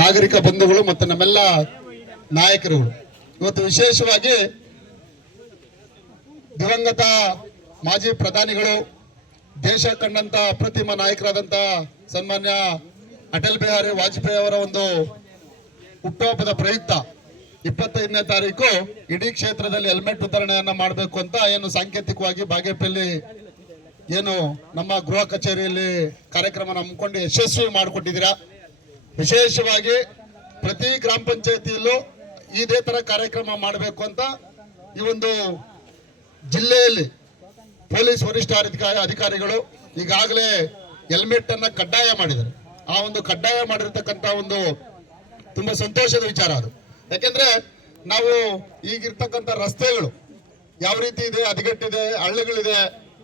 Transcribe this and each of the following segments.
ನಾಗರಿಕ ಬಂಧುಗಳು ಮತ್ತು ನಮ್ಮೆಲ್ಲ ನಾಯಕರುಗಳು. ಇವತ್ತು ವಿಶೇಷವಾಗಿ ದಿವಂಗತ ಮಾಜಿ ಪ್ರಧಾನಿಗಳು, ದೇಶ ಕಂಡಂತ ಅಪ್ರತಿಮ ನಾಯಕರಾದಂತ ಸನ್ಮಾನ್ಯ ಅಟಲ್ ಬಿಹಾರಿ ವಾಜಪೇಯಿ ಅವರ ಒಂದು ಹುಟ್ಟುಹಬ್ಬದ ಪ್ರಯುಕ್ತ ಇಪ್ಪತ್ತೈದನೇ ತಾರೀಕು ಇಡೀ ಕ್ಷೇತ್ರದಲ್ಲಿ ಹೆಲ್ಮೆಟ್ ವಿತರಣೆಯನ್ನ ಮಾಡಬೇಕು ಅಂತ ಏನು ಸಾಂಕೇತಿಕವಾಗಿ ಬಾಗೇಪಲ್ಲಿ ಏನು ನಮ್ಮ ಗೃಹ ಕಚೇರಿಯಲ್ಲಿ ಕಾರ್ಯಕ್ರಮ ಹಮ್ಮಿಕೊಂಡು ಯಶಸ್ವಿ ಮಾಡಿಕೊಟ್ಟಿದ್ದೀರಾ? ವಿಶೇಷವಾಗಿ ಪ್ರತಿ ಗ್ರಾಮ ಪಂಚಾಯತಿಯಲ್ಲೂ ಇದೇ ತರ ಕಾರ್ಯಕ್ರಮ ಮಾಡಬೇಕು ಅಂತ ಈ ಒಂದು ಜಿಲ್ಲೆಯಲ್ಲಿ ಪೊಲೀಸ್ ವರಿಷ್ಠಾಧಿಕಾರಿ ಅಧಿಕಾರಿಗಳು ಈಗಾಗಲೇ ಹೆಲ್ಮೆಟ್ ಅನ್ನ ಕಡ್ಡಾಯ ಮಾಡಿದ್ದಾರೆ. ಆ ಒಂದು ಕಡ್ಡಾಯ ಮಾಡಿರ್ತಕ್ಕಂಥ ಒಂದು ತುಂಬಾ ಸಂತೋಷದ ವಿಚಾರ ಅದು. ಯಾಕೆಂದ್ರೆ ನಾವು ಈಗಿರ್ತಕ್ಕಂಥ ರಸ್ತೆಗಳು ಯಾವ ರೀತಿ ಇದೆ ಹದಗೆಟ್ಟಿದೆ ಹಳ್ಳಿಗಳಿದೆ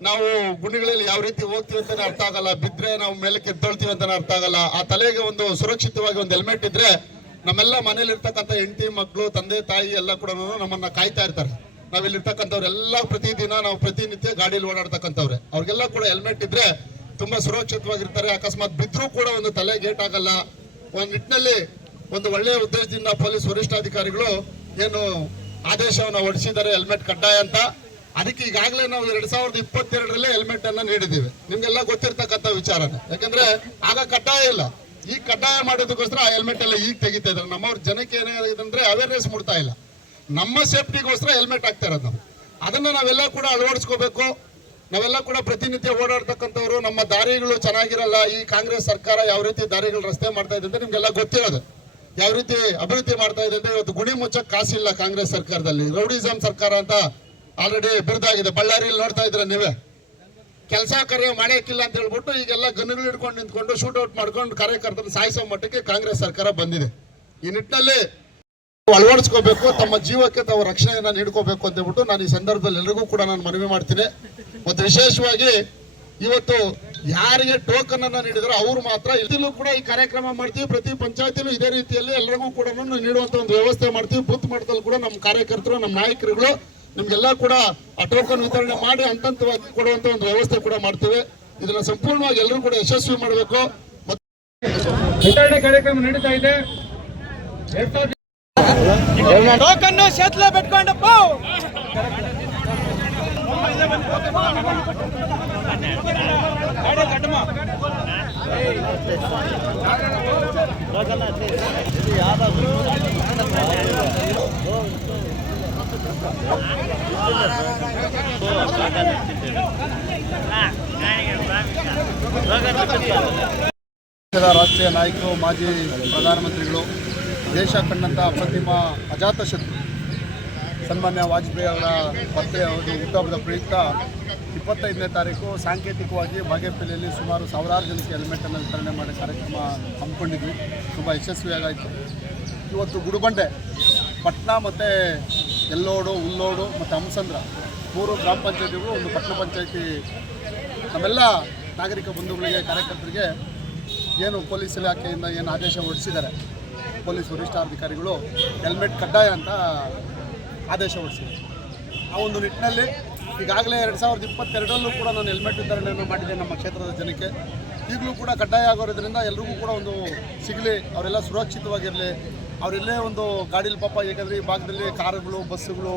ನಾವು ಗುಂಡಿಗಳಲ್ಲಿ ಯಾವ ರೀತಿ ಹೋಗ್ತೀವಿ ಅಂತ ಅರ್ಥ ಆಗಲ್ಲ. ಬಿದ್ರೆ ನಾವು ಮೇಲಕ್ಕೆ ಎದ್ದೊಳ್ತೀವಿ ಅಂತ ಅರ್ಥ ಆಗಲ್ಲ. ಆ ತಲೆಗೆ ಒಂದು ಸುರಕ್ಷಿತವಾಗಿ ಒಂದು ಹೆಲ್ಮೆಟ್ ಇದ್ರೆ ನಮ್ಮೆಲ್ಲ ಮನೇಲಿ ಇರ್ತಕ್ಕಂಥ ಹೆಂಡತಿ ಮಕ್ಕಳು ತಂದೆ, ತಾಯಿ ಎಲ್ಲ ಕೂಡ ನಮ್ಮನ್ನ ಕಾಯ್ತಾ ಇರ್ತಾರೆ. ನಾವಿಲ್ಲಿರ್ತಕ್ಕಂಥವ್ರೆಲ್ಲ ಪ್ರತಿದಿನ ನಾವು ಪ್ರತಿನಿತ್ಯ ಗಾಡಿಯಲ್ಲಿ ಓಡಾಡ್ತಕ್ಕಂಥವ್ರೆ. ಅವ್ರಿಗೆಲ್ಲ ಕೂಡ ಹೆಲ್ಮೆಟ್ ಇದ್ರೆ ತುಂಬಾ ಸುರಕ್ಷಿತವಾಗಿರ್ತಾರೆ. ಅಕಸ್ಮಾತ್ ಬಿದ್ರೂ ಕೂಡ ಒಂದು ತಲೆ ಗೇಟ್ ಆಗಲ್ಲ. ಒಂದ್ ನಿಟ್ಟಿನಲ್ಲಿ ಒಂದು ಒಳ್ಳೆಯ ಉದ್ದೇಶದಿಂದ ಪೊಲೀಸ್ ವರಿಷ್ಠಾಧಿಕಾರಿಗಳು ಏನು ಆದೇಶವನ್ನು ಹೊರಡಿಸಿದ್ದಾರೆ ಹೆಲ್ಮೆಟ್ ಕಡ್ಡಾಯ ಅಂತ. ಅದಕ್ಕೆ ಈಗಾಗಲೇ ನಾವು ಎರಡ್ ಸಾವಿರದ ಇಪ್ಪತ್ತೆರಡರಲ್ಲೇ ಹೆಲ್ಮೆಟ್ ಅನ್ನ ನೀಡಿದ್ದೀವಿ. ನಿಮ್ಗೆಲ್ಲ ಗೊತ್ತಿರ್ತಕ್ಕಂಥ ವಿಚಾರನೇ. ಯಾಕಂದ್ರೆ ಆಗ ಕಡ್ಡಾಯ ಇಲ್ಲ. ಈ ಕಡ್ಡಾಯ ಮಾಡೋದಕ್ಕೋಸ್ಕರ ಆ ಹೆಲ್ಮೆಟ್ ಎಲ್ಲ ಈಗ ತೆಗಿತಾ ಇದ್ದಾರೆ. ನಮ್ಮವ್ರ ಜನಕ್ಕೆ ಏನಾಗಿದೆ ಅವೇರ್ನೆಸ್ ಮೂಡ್ತಾ ಇಲ್ಲ. ನಮ್ಮ ಸೇಫ್ಟಿಗೋಸ್ಕರ ಹೆಲ್ಮೆಟ್ ಹಾಕ್ತಾ ಇರೋದು ನಾವು ಅದನ್ನ ನಾವೆಲ್ಲ ಕೂಡ ಅಳವಡಿಸ್ಕೋಬೇಕು. ನಾವೆಲ್ಲ ಕೂಡ ಪ್ರತಿನಿತ್ಯ ಓಡಾಡ್ತಕ್ಕಂಥವ್ರು, ನಮ್ಮ ದಾರಿಗಳು ಚೆನ್ನಾಗಿರಲ್ಲ, ಈ ಕಾಂಗ್ರೆಸ್ ಸರ್ಕಾರ ಯಾವ ರೀತಿ ದಾರಿಗಳು ರಸ್ತೆ ಮಾಡ್ತಾ ಇದೆ ಅಂತ ನಿಮ್ಗೆಲ್ಲ ಗೊತ್ತಿರೋದು. ಯಾವ ರೀತಿ ಅಭಿವೃದ್ಧಿ ಮಾಡ್ತಾ ಇದೆ ಅಂತ ಇವತ್ತು ಗುಣಿ ಮುಚ್ಚಕ್ ಕಾಸಿಲ್ಲ ಕಾಂಗ್ರೆಸ್ ಸರ್ಕಾರದಲ್ಲಿ. ರೌಡಿಸಂ ಸರ್ಕಾರ ಅಂತ ಆಲ್ರೆಡಿ ಬಿರುದಾಗಿದೆ. ಬಳ್ಳಾರಿಯಲ್ಲಿ ನೋಡ್ತಾ ಇದ್ರೆ ನೀವೇ? ಕೆಲಸ ಕಾರ್ಯ ಮಾಡಕ್ಕಿಲ್ಲ ಅಂತ ಹೇಳ್ಬಿಟ್ಟು ಈಗೆಲ್ಲ ಗನ್ನುಗಳು ಹಿಡ್ಕೊಂಡು ನಿಂತ್ಕೊಂಡು ಔಟ್ ಮಾಡ್ಕೊಂಡು ಕಾರ್ಯಕರ್ತರು ಸಾಯಿಸೋ ಮಟ್ಟಕ್ಕೆ ಕಾಂಗ್ರೆಸ್ ಸರ್ಕಾರ ಬಂದಿದೆ. ಈ ನಿಟ್ಟಿನಲ್ಲಿ ಅಳವಡಿಸ್ಕೋಬೇಕು, ತಮ್ಮ ಜೀವಕ್ಕೆ ತಾವು ರಕ್ಷಣೆಯನ್ನು ನೀಡ್ಕೋಬೇಕು ಅಂತ ಹೇಳ್ಬಿಟ್ಟು ನಾನು ಈ ಸಂದರ್ಭದಲ್ಲಿ ಎಲ್ರಿಗೂ ಕೂಡ ನಾನು ಮನವಿ ಮಾಡ್ತೀನಿ. ಮತ್ತು ವಿಶೇಷವಾಗಿ ಇವತ್ತು ಯಾರಿಗೆ ಟೋಕನ್ ಅನ್ನ ನೀಡಿದ್ರೆ ಅವ್ರು ಮಾತ್ರ ಇಲ್ಲೂ ಕೂಡ ಈ ಕಾರ್ಯಕ್ರಮ ಮಾಡ್ತೀವಿ. ಪ್ರತಿ ಪಂಚಾಯತಿಲೂ ಇದೇ ರೀತಿಯಲ್ಲಿ ಎಲ್ಲರಿಗೂ ಕೂಡ ನೀಡುವಂತ ಒಂದು ವ್ಯವಸ್ಥೆ ಮಾಡ್ತೀವಿ. ಬೂತ್ ಮಟ್ಟದಲ್ಲಿ ಕೂಡ ನಮ್ಮ ಕಾರ್ಯಕರ್ತರು, ನಮ್ಮ ನಾಯಕರುಗಳು ನಿಮ್ಗೆಲ್ಲ ಕೂಡ ಆ ಟೋಕನ್ ವಿತರಣೆ ಮಾಡಿ ಹಂತ ಹಂತವಾಗಿ ಕೊಡುವಂತ ಒಂದು ವ್ಯವಸ್ಥೆ ಕೂಡ ಮಾಡ್ತೇವೆ. ಇದನ್ನ ಸಂಪೂರ್ಣವಾಗಿ ಎಲ್ಲರೂ ಕೂಡ ಯಶಸ್ವಿ ಮಾಡಬೇಕು. ವಿತರಣೆ ಕಾರ್ಯಕ್ರಮ ನಡೀತಾ ಇದೆ. ಟೋಕನ್ ಶೇತ್ಲ ರಾಷ್ಟ್ರೀಯ ನಾಯಕರು, ಮಾಜಿ ಪ್ರಧಾನಮಂತ್ರಿಗಳು, ದೇಶ ಕಂಡಂಥ ಅಪ್ರತಿಮ ಅಜಾತ ಶತ್ರು. ಸನ್ಮಾನ್ಯ ವಾಜಪೇಯಿ ಅವರ ಪತ್ತೆ ಅವರು ಹುಟ್ಟುಹಬ್ಬದ ಪ್ರಯುಕ್ತ ಇಪ್ಪತ್ತೈದನೇ ತಾರೀಕು ಸಾಂಕೇತಿಕವಾಗಿ ಬಾಗೇಪಲ್ಲಿಯಲ್ಲಿ ಸುಮಾರು ಸಾವಿರಾರು ಜನಕ್ಕೆ ಹೆಲ್ಮೆಟನ್ನು ವಿತರಣೆ ಮಾಡಿ ಕಾರ್ಯಕ್ರಮ ಹಮ್ಮಿಕೊಂಡಿದ್ವಿ. ತುಂಬ ಯಶಸ್ವಿಯಾಗಾಯಿತು. ಇವತ್ತು ಗುಡುಬಂಡೆ, ಪಟ್ನಾ ಮತ್ತು ಎಲ್ಲೋಡು, ಉಲ್ಲೋಡು ಮತ್ತು ಹಂಸಂದ್ರ. ಮೂರು ಗ್ರಾಮ ಪಂಚಾಯತಿಗಳು, ಒಂದು ಪಟ್ಟಣ ಪಂಚಾಯತಿ. ನಮ್ಮೆಲ್ಲ ನಾಗರಿಕ ಬಂಧುಗಳಿಗೆ, ಕಾರ್ಯಕರ್ತರಿಗೆ ಏನು ಪೊಲೀಸ್ ಇಲಾಖೆಯಿಂದ ಏನು ಆದೇಶ ಹೊರಡಿಸಿದ್ದಾರೆ. ಪೊಲೀಸ್ ವರಿಷ್ಠಾಧಿಕಾರಿಗಳು ಹೆಲ್ಮೆಟ್ ಕಡ್ಡಾಯ ಅಂತ ಆದೇಶ ಹೊರಡಿಸಿದ್ದಾರೆ. ಆ ಒಂದು ನಿಟ್ಟಿನಲ್ಲಿ ಈಗಾಗಲೇ ಎರಡು ಸಾವಿರದ ಇಪ್ಪತ್ತೆರಡರಲ್ಲೂ ಕೂಡ ನಾನು ಹೆಲ್ಮೆಟ್ ವಿತರಣೆಯನ್ನು ಮಾಡಿದ್ದೆ ನಮ್ಮ ಕ್ಷೇತ್ರದ ಜನಕ್ಕೆ. ಈಗಲೂ ಕೂಡ ಕಡ್ಡಾಯ ಆಗೋದ್ರಿಂದ ಎಲ್ರಿಗೂ ಕೂಡ ಒಂದು ಸಿಗಲಿ, ಅವರೆಲ್ಲ ಸುರಕ್ಷಿತವಾಗಿರಲಿ ಅವರೆಲ್ಲೇ ಒಂದು ಗಾಡೀಲಿ ಪಾಪ ಏಕೆಂದರೆ ಈ ಭಾಗದಲ್ಲಿ ಕಾರುಗಳು, ಬಸ್ಸುಗಳು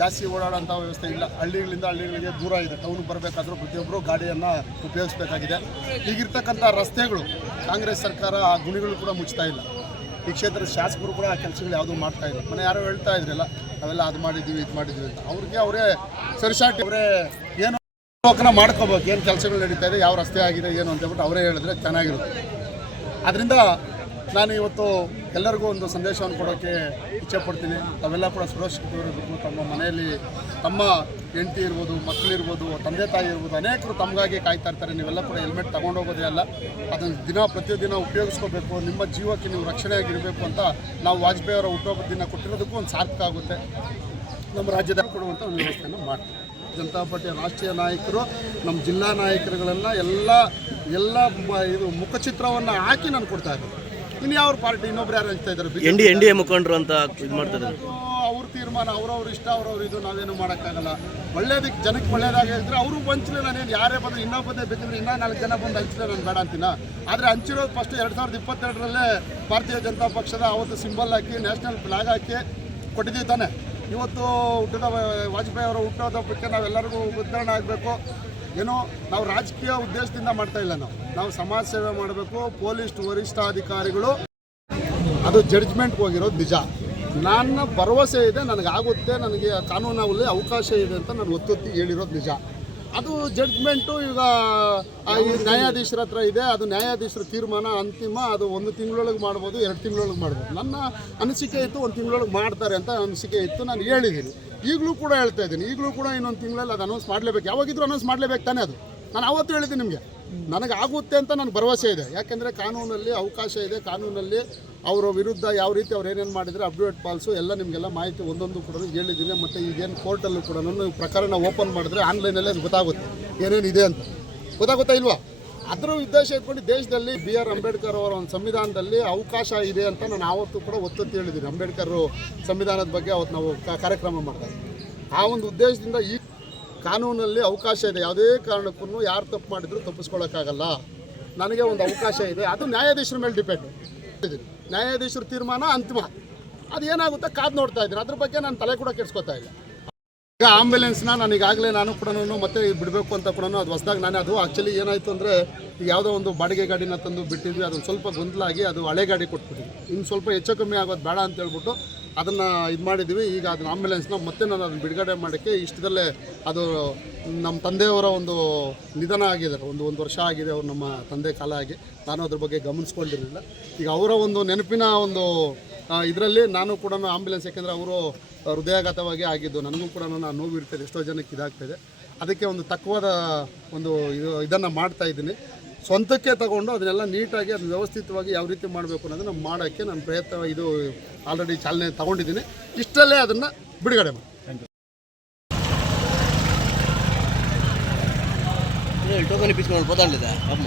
ಜಾಸ್ತಿ ಓಡಾಡೋಂಥ ವ್ಯವಸ್ಥೆ ಇಲ್ಲ. ಹಳ್ಳಿಗಳಿಂದ ಹಳ್ಳಿಗಳಿಗೆ ದೂರ ಇದೆ. ಟೌನ್ಗೆ ಬರಬೇಕಾದ್ರೂ ಪ್ರತಿಯೊಬ್ಬರು ಗಾಡಿಯನ್ನು ಉಪಯೋಗಿಸ್ಬೇಕಾಗಿದೆ. ಈಗಿರ್ತಕ್ಕಂಥ ರಸ್ತೆಗಳು ಕಾಂಗ್ರೆಸ್ ಸರ್ಕಾರ ಆ ಗುಣಿಗಳು ಕೂಡ ಮುಚ್ತಾ ಇಲ್ಲ. ಈ ಕ್ಷೇತ್ರದ ಶಾಸಕರು ಕೂಡ ಆ ಕೆಲಸಗಳು ಯಾವುದೂ ಮಾಡ್ತಾ ಇಲ್ಲ. ಮನೆ ಯಾರೋ ಹೇಳ್ತಾ ಇದ್ರಲ್ಲ, ನಾವೆಲ್ಲ ಅದು ಮಾಡಿದ್ದೀವಿ, ಇದು ಮಾಡಿದ್ದೀವಿ ಅಂತ. ಅವ್ರಿಗೆ ಅವರೇ ಸರಿಸಾಟಿ, ಅವರೇ ಏನು ಲೋಕನ ಮಾಡ್ಕೋಬೇಕು, ಏನು ಕೆಲಸಗಳು ನಡೀತಾ ಇದೆ, ಯಾವ ರಸ್ತೆ ಆಗಿದೆ, ಏನು ಅಂತ ಹೇಳ್ಬಿಟ್ಟು ಅವರೇ ಹೇಳಿದ್ರೆ ಚೆನ್ನಾಗಿರುತ್ತೆ. ಅದರಿಂದ ನಾನು ಇವತ್ತು ಎಲ್ಲರಿಗೂ ಒಂದು ಸಂದೇಶವನ್ನು ಕೊಡೋಕ್ಕೆ ಇಚ್ಛೆ ಪಡ್ತೀನಿ. ತಾವೆಲ್ಲ ಕೂಡ ಸುರಕ್ಷಿತವಿರಬೇಕು ತಮ್ಮ ಮನೆಯಲ್ಲಿ ತಮ್ಮ ಹೆಂಡತಿ ಇರ್ಬೋದು ಮಕ್ಕಳಿರ್ಬೋದು ತಂದೆ ತಾಯಿ ಇರ್ಬೋದು, ಅನೇಕರು ತಮಗಾಗಿ ಕಾಯ್ತಾ ಇರ್ತಾರೆ. ನೀವೆಲ್ಲ ಕೂಡ ಹೆಲ್ಮೆಟ್ ತಗೊಂಡೋಗೋದೇ ಅಲ್ಲ. ಅದನ್ನು ದಿನ ಪ್ರತಿದಿನ ಉಪಯೋಗಿಸ್ಕೋಬೇಕು. ನಿಮ್ಮ ಜೀವಕ್ಕೆ ನೀವು ರಕ್ಷಣೆಯಾಗಿರಬೇಕು ಅಂತ ನಾವು ವಾಜಪೇಯಿ ಅವರ ಹುಟ್ಟುಹಬ್ಬದ ದಿನ ಕೊಟ್ಟಿರೋದಕ್ಕೂ ಒಂದು ಸಾರ್ಥಕ ಆಗುತ್ತೆ. ನಮ್ಮ ರಾಜ್ಯದ ಕೊಡುವಂಥ ಒಂದು ವ್ಯವಸ್ಥೆಯನ್ನು ಮಾಡ್ತೀವಿ. ಜನತಾ ಪಾರ್ಟಿಯ ರಾಷ್ಟ್ರೀಯ ನಾಯಕರು, ನಮ್ಮ ಜಿಲ್ಲಾ ನಾಯಕರುಗಳೆಲ್ಲ ಎಲ್ಲ ಎಲ್ಲ ಇದು ಮುಖಚಿತ್ರವನ್ನು ಹಾಕಿ ನಾನು ಕೊಡ್ತಾ ಇದ್ದೀನಿ. ಇನ್ನು ಯಾವ ಪಾರ್ಟಿ? ಇನ್ನೊಬ್ರು ಯಾರು ಹಂಚ್ತಾ ಇದ್ದಾರೆ? N D N D A ಮುಖಂಡರು ಅಂತ ಇದು ಮಾಡ್ತಾರೆ. ಅವ್ರ ತೀರ್ಮಾನ ಅವ್ರವ್ರ ಇಷ್ಟ ಅವ್ರವ್ರ ಇದು ನಾವೇನು ಮಾಡೋಕ್ಕಾಗಲ್ಲ. ಒಳ್ಳೇದಕ್ಕೆ ಜನಕ್ಕೆ ಒಳ್ಳೇದಾಗಿದ್ರೆ ಅವರು ಹಂಚಲಿ ನಾನೇನು ಯಾರೇ ಬಂದು ಇನ್ನೊಬ್ಬದೇ ಬೇಕಿದ್ರೆ ಇನ್ನೂ ನಾಲ್ಕು ಜನ ಬಂದು ಹಂಚಲಿ ನಾನು ಬೇಡ ಅಂತೀನ? ಆದರೆ ಹಂಚಿರೋದು ಫಸ್ಟ್ ಎರಡು ಸಾವಿರದ ಇಪ್ಪತ್ತೆರಡರಲ್ಲೇ ಭಾರತೀಯ ಜನತಾ ಪಕ್ಷದ ಅವತ್ತು ಸಿಂಬಲ್ ಹಾಕಿ ನ್ಯಾಷನಲ್ ಫ್ಲಾಗ್ ಹಾಕಿ ಕೊಟ್ಟಿದ್ದೀವಿ ತಾನೆ. ಇವತ್ತು ಹುಟ್ಟಿದ ವಾಜಪೇಯಿ ಅವರ ಬಗ್ಗೆ ನಾವೆಲ್ಲರಿಗೂ ಉದ್ಧಾರಣೆ ಆಗಬೇಕು. ಏನೋ ನಾವು ರಾಜಕೀಯ ಉದ್ದೇಶದಿಂದ ಮಾಡ್ತಾ ಇಲ್ಲ ನಾವು. ನಾವು ಸಮಾಜ ಸೇವೆ ಮಾಡಬೇಕು, ಪೊಲೀಸ್ ವರಿಷ್ಠಾಧಿಕಾರಿಗಳು. ಅದು ಜಡ್ಜ್ಮೆಂಟ್ಗೆ ಹೋಗಿರೋದು ನಿಜ. ನನ್ನ ಭರವಸೆ ಇದೆ, ನನಗಾಗುತ್ತೆ, ನನಗೆ ಕಾನೂನಲ್ಲಿ ಅವಕಾಶ ಇದೆ ಅಂತ ನಾನು ಒತ್ತೊತ್ತಿ ಹೇಳಿರೋದು ನಿಜ. ಅದು ಜಡ್ಜ್ಮೆಂಟು ಈಗ ನ್ಯಾಯಾಧೀಶರ ಹತ್ರ ಇದೆ, ಅದು ನ್ಯಾಯಾಧೀಶರ ತೀರ್ಮಾನ ಅಂತಿಮ, ಅದು ಒಂದು ತಿಂಗಳೊಳಗೆ ಮಾಡ್ಬೋದು, ಎರಡು ತಿಂಗಳೊಳಗೆ ಮಾಡ್ಬೋದು. ನನ್ನ ಅನಿಸಿಕೆ ಇತ್ತು, ಒಂದು ತಿಂಗಳೊಳಗೆ ಮಾಡ್ತಾರೆ ಅಂತ ಅನಿಸಿಕೆ ಇತ್ತು, ನಾನು ಹೇಳಿದ್ದೀನಿ. ಈಗಲೂ ಕೂಡ ಹೇಳ್ತಾ ಇದ್ದೀನಿ, ಈಗಲೂ ಕೂಡ ಇನ್ನೊಂದು ತಿಂಗಳಲ್ಲಿ ಅದು ಅನೌನ್ಸ್ ಮಾಡಲೇಬೇಕು. ಯಾವಾಗಿದ್ರು ಅನೌನ್ಸ್ ಮಾಡಲೇಬೇಕು ತಾನೇ ಅದು. ನಾನು ಅವತ್ತು ಹೇಳಿದ್ದೀನಿ ನಿಮಗೆ. ನನಗೆ ಆಗುತ್ತೆ ಅಂತ ನನಗೆ ಭರವಸೆ ಇದೆ. ಯಾಕೆಂದರೆ ಕಾನೂನಲ್ಲಿ ಅವಕಾಶ ಇದೆ. ಕಾನೂನಲ್ಲಿ ಅವರ ವಿರುದ್ಧ ಯಾವ ರೀತಿ ಅವ್ರು ಏನೇನು ಮಾಡಿದರೆ ಅಪ್ಡೇಟ್ ಪಾಲ್ಸು ಎಲ್ಲ ನಿಮಗೆಲ್ಲ ಮಾಹಿತಿ ಒಂದೊಂದು ಕೂಡ ಹೇಳಿದ್ದೀನಿ. ಮತ್ತು ಈಗೇನು ಕೋರ್ಟಲ್ಲೂ ಕೂಡ ಪ್ರಕರಣ ಓಪನ್ ಮಾಡಿದ್ರೆ ಆನ್ಲೈನಲ್ಲೇ ಅದು ಗೊತ್ತಾಗುತ್ತೆ. ಏನೇನಿದೆ ಅಂತ. ಗೊತ್ತಾಗುತ್ತಾ ಇಲ್ವಾ? ಅದರ ಉದ್ದೇಶ ಇಟ್ಕೊಂಡು ದೇಶದಲ್ಲಿ ಬಿ ಆರ್ ಅಂಬೇಡ್ಕರ್ ಅವರ ಒಂದು ಸಂವಿಧಾನದಲ್ಲಿ ಅವಕಾಶ ಇದೆ ಅಂತ ನಾನು ಆವತ್ತು ಕೂಡ ಒತ್ತೊತ್ತಿ ಹೇಳಿದ್ದೀನಿ. ಅಂಬೇಡ್ಕರ್ ಸಂವಿಧಾನದ ಬಗ್ಗೆ ಅವತ್ತು ನಾವು ಕಾರ್ಯಕ್ರಮ ಮಾಡ್ತಾ ಆ ಒಂದು ಉದ್ದೇಶದಿಂದ ಈ ಕಾನೂನಲ್ಲಿ ಅವಕಾಶ ಇದೆ. ಯಾವುದೇ ಕಾರಣಕ್ಕೂ ಯಾರು ತಪ್ಪು ಮಾಡಿದ್ರು ತಪ್ಪಿಸ್ಕೊಳ್ಳೋಕ್ಕಾಗಲ್ಲ. ನನಗೆ ಒಂದು ಅವಕಾಶ ಇದೆ. ಅದು ನ್ಯಾಯಾಧೀಶರ ಮೇಲೆ ಡಿಪೆಂಡ್. ನ್ಯಾಯಾಧೀಶರ ತೀರ್ಮಾನ ಅಂತಿಮ. ಅದು ಏನಾಗುತ್ತೆ ಕಾದು ನೋಡ್ತಾ ಇದ್ದೀನಿ. ಅದ್ರ ಬಗ್ಗೆ ನಾನು ತಲೆ ಕೂಡ ಕೆಡ್ಸ್ಕೊತಾ ಇಲ್ಲ. ಈಗ ಆಂಬ್ಯುಲೆನ್ಸ್ನ ನಾನು ಈಗಾಗಲೇ ನಾನು ಕೂಡ ಮತ್ತೆ ಬಿಡಬೇಕು ಅಂತ ಕೂಡ ಅದು ಹೊಸದಾಗಿ ನಾನು ಅದು ಆ್ಯಕ್ಚುಲಿ ಏನಾಯಿತು ಅಂದರೆ ಯಾವುದೋ ಒಂದು ಬಾಡಿಗೆ ಗಾಡಿನ ತಂದು ಬಿಟ್ಟಿದ್ವಿ ಅದನ್ನು ಸ್ವಲ್ಪ ಗೊಂದಲಾಗಿ ಅದು ಹಳೆ ಗಾಡಿ ಕೊಟ್ಬಿಟ್ಟಿದ್ವಿ. ಇನ್ನು ಸ್ವಲ್ಪ ಹೆಚ್ಚು ಕಮ್ಮಿ ಆಗೋದು ಬೇಡ ಅಂತ ಹೇಳ್ಬಿಟ್ಟು ಅದನ್ನು ಇದು ಮಾಡಿದ್ವಿ. ಈಗ ಅದನ್ನ ಆಂಬ್ಯುಲೆನ್ಸ್ನ ಮತ್ತೆ ನಾನು ಅದನ್ನು ಬಿಡುಗಡೆ ಮಾಡೋಕ್ಕೆ ಇಷ್ಟದಲ್ಲೇ ಅದು ನಮ್ಮ ತಂದೆಯವರ ಒಂದು ನಿಧನ ಆಗಿದ್ದಾರೆ. ಒಂದು ಒಂದು ವರ್ಷ ಆಗಿದೆ ಅವರು ನಮ್ಮ ತಂದೆ ಕಾಲ ಆಗಿ ನಾನು ಅದ್ರ ಬಗ್ಗೆ ಗಮನಿಸ್ಕೊಂಡಿರಲಿಲ್ಲ. ಈಗ ಅವರ ಒಂದು ನೆನಪಿನ ಒಂದು ಇದರಲ್ಲಿ ನಾನು ಕೂಡ ಆಂಬ್ಯುಲೆನ್ಸ್ ಯಾಕೆಂದರೆ ಅವರು ಹೃದಯಾಘಾತವಾಗಿ ಆಗಿದ್ದು ನನಗೂ ಕೂಡ ನಾನು ನೋವು ಇರ್ತದೆ ಎಷ್ಟೋ ಜನಕ್ಕೆ ಇದಾಗ್ತದೆ ಅದಕ್ಕೆ ಒಂದು ತಕ್ಕವಾದ ಒಂದು ಇದು ಇದನ್ನು ಮಾಡ್ತಾ ಇದ್ದೀನಿ. ಸ್ವಂತಕ್ಕೆ ತಗೊಂಡು ಅದನ್ನೆಲ್ಲ ನೀಟಾಗಿ ಅದನ್ನ ವ್ಯವಸ್ಥಿತವಾಗಿ ಯಾವ ರೀತಿ ಮಾಡಬೇಕು ಅನ್ನೋದನ್ನು ಮಾಡೋಕ್ಕೆ ನಾನು ಪ್ರಯತ್ನ ಇದು ಆಲ್ರೆಡಿ ಚಾಲನೆ ತಗೊಂಡಿದ್ದೀನಿ. ಇಷ್ಟಲ್ಲೇ ಅದನ್ನು ಬಿಡುಗಡೆ ಮಾಡಿ. ಥ್ಯಾಂಕ್ ಯು ಟೋಕನ್ ಇಪ್ಪಿಸ್ಕೊಂಡು ಅಮ್ಮ.